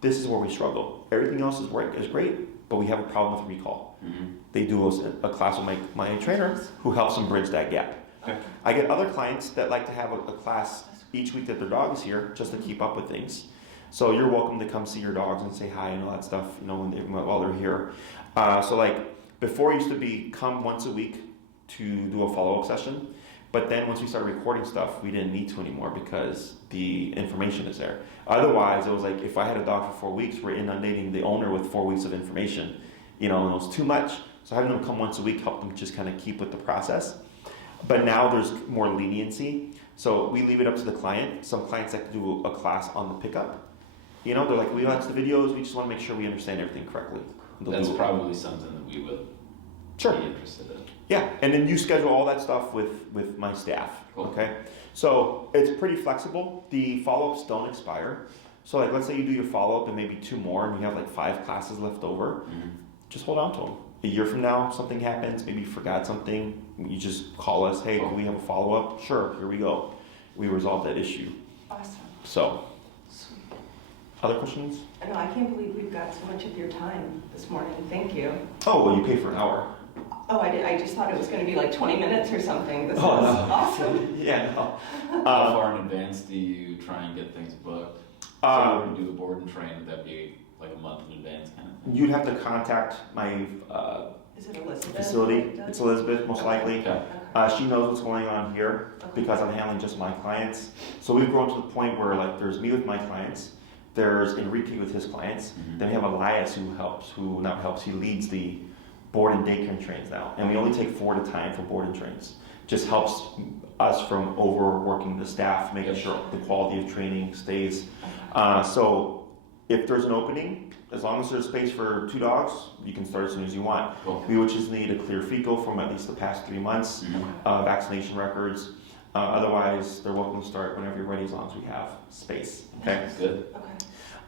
This is where we struggle. Everything else is great, but we have a problem with recall. They do a class with my trainer who helps them bridge that gap. Okay. I get other clients that like to have a class each week that their dog is here just to keep up with things. So you're welcome to come see your dogs and say hi and all that stuff, while they're here. So like before it used to be come once a week to do a follow-up session. But then once we started recording stuff, we didn't need to anymore because the information is there. Otherwise, it was like if I had a dog for 4 weeks, we're inundating the owner with 4 weeks of information, and it was too much. So having them come once a week helped them just kind of keep with the process. But now there's more leniency. So we leave it up to the client. Some clients like to do a class on the pickup. They're like, we watch the videos, we just want to make sure we understand everything correctly. That's probably something that we would be interested in. Yeah, and then you schedule all that stuff with my staff, Cool. okay? So it's pretty flexible. The follow-ups don't expire. So like, let's say you do your follow-up and maybe 2 more and you have like 5 classes left over, just hold on to them. A year from now, something happens, maybe you forgot something, you just call us, hey, can we have a follow-up? Sure, here we go. We resolve that issue. Awesome. So, Sweet. other questions? No, I can't believe we've got so much of your time this morning. Thank you. Oh, well, you pay for an hour. Oh, I just thought it was going to be like 20 minutes or something. This is no. awesome. Yeah, no. How far in advance do you try and get things booked? So we're going to do a board and train, would that be like a month in advance kind of thing? You'd have to contact my Is it Elizabeth? facility. It's Elizabeth, most likely. Okay. She knows what's going on here because I'm handling just my clients. So we've grown to the point where like there's me with my clients, there's Enrique with his clients, then we have Elias he leads the board and daycare trains now. And we only take 4 at a time for board and trains. Just helps us from overworking the staff, making sure the quality of training stays. So if there's an opening, as long as there's space for 2 dogs, you can start as soon as you want. Cool. We would just need a clear fecal from at least the past 3 months, vaccination records. Otherwise, they're welcome to start whenever you're ready as long as we have space. Okay. That's good. Okay.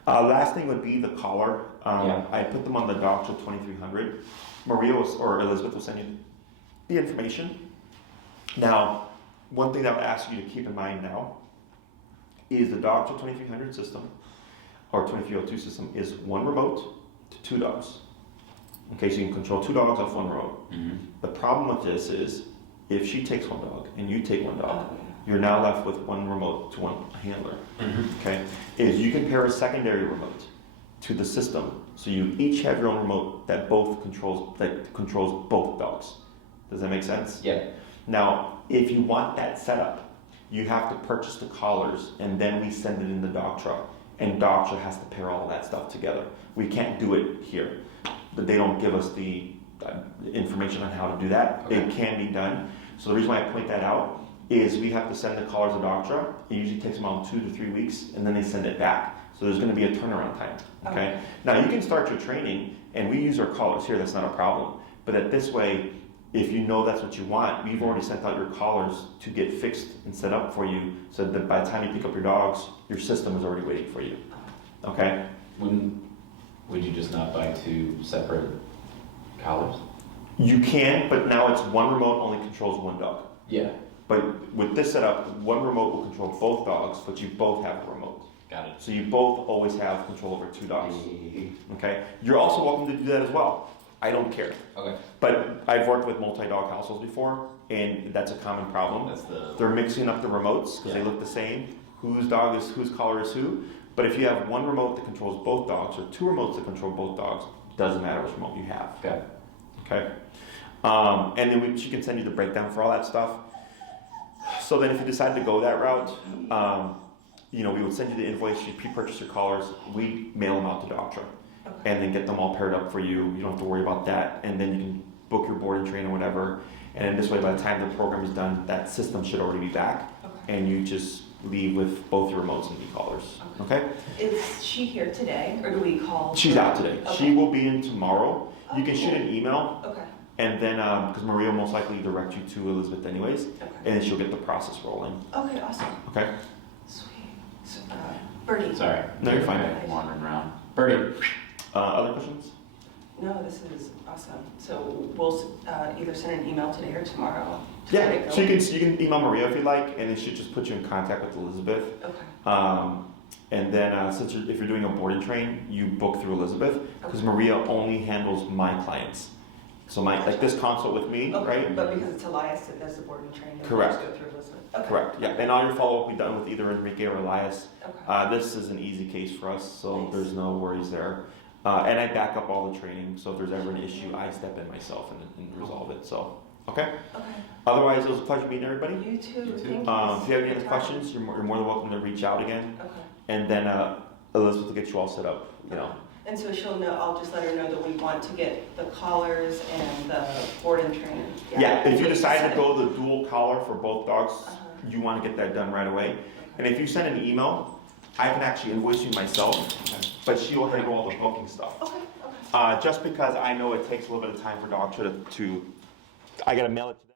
Last thing would be the collar. I put them on the Doctor 2300. Maria or Elizabeth will send you the information. Now, one thing that I would ask you to keep in mind now is the Doctor 2300 system or 2302 system is 1 remote to 2 dogs. Okay, so you can control 2 dogs off one remote. Mhm. The problem with this is, if she takes one dog and you take one dog, Oh, you're now left with one remote to one handler. Okay, is you can pair a secondary remote to the system, so you each have your own remote that controls both dogs. Does that make sense? Yeah. Now, if you want that setup, you have to purchase the collars, and then we send it in the dog truck, and dog truck has to pair all of that stuff together. We can't do it here, but they don't give us the information on how to do that. Okay. It can be done. So the reason why I point that out is we have to send the collars to dog truck. It usually takes them around 2 to 3 weeks, and then they send it back. So there's going to be a turnaround time. Okay. Now you can start your training, and we use our collars here. That's not a problem. But at this way, if you know that's what you want, we've already sent out your collars to get fixed and set up for you, so that by the time you pick up your dogs, your system is already waiting for you. Okay. Would you just not buy 2 separate collars? You can, but now it's one remote only controls one dog. Yeah. But with this setup, one remote will control both dogs, but you both have a remote. Got it. So you both always have control over 2 dogs. Okay? You're also welcome to do that as well. I don't care. Okay. But I've worked with multi-dog households before, and that's a common problem. That's the. They're mixing up the remotes because they look the same. Whose collar is who. But if you have one remote that controls both dogs, or 2 remotes that control both dogs, doesn't matter which remote you have. Okay. Okay. And then she can send you the breakdown for all that stuff. So then if you decide to go that route, we would send you the invoice, you pre-purchase your collars, we mail them out to dog truck, and then get them all paired up for you. You don't have to worry about that. And then you can book your board and train or whatever. And then this way, by the time the program is done, that system should already be back. And you just leave with both your remotes and e-collars. Okay? Is she here today, or do we call? She's her? out today. Okay. She will be in tomorrow. You can shoot an email. Okay. And then, because Maria will most likely direct you to Elizabeth anyways, Okay. and then she'll get the process rolling. Okay, awesome. Okay? Sweet. So, Birdie. Sorry. No, you're fine. I'm wandering around. Birdie. Other questions? No, this is awesome. So we'll either send an email today or tomorrow. to Yeah. let it go. So you can email Maria if you like, and it should just put you in contact with Elizabeth. Okay. And then if you're doing a board and train, you book through Elizabeth, because Maria only handles my clients. So like this consult with me, Okay. right? But because it's Elias that does the board and train, then Correct. we'll just go through Elizabeth. Okay. Correct. Yeah. And all your follow-up will be done with either Enrique or Elias. Okay. This is an easy case for us, so Nice. there's no worries there. And I back up all the training, so if there's ever an issue, I step in myself and resolve it. So, okay. Okay. Otherwise, it was a pleasure meeting everybody. You too. You too. Thank you. If you have any for other your time. questions, you're more than welcome to reach out again. Okay. And then Elizabeth will get you all set up. And so she'll know. I'll just let her know that we want to get the collars and the board and train. Yeah. If you decide to go the dual collar for both dogs, Uh-huh. you want to get that done right away. And if you send an email, I can actually invoice you myself, but she will handle all the booking stuff. Okay. Okay. Just because I know it takes a little bit of time for dog to I gotta mail it to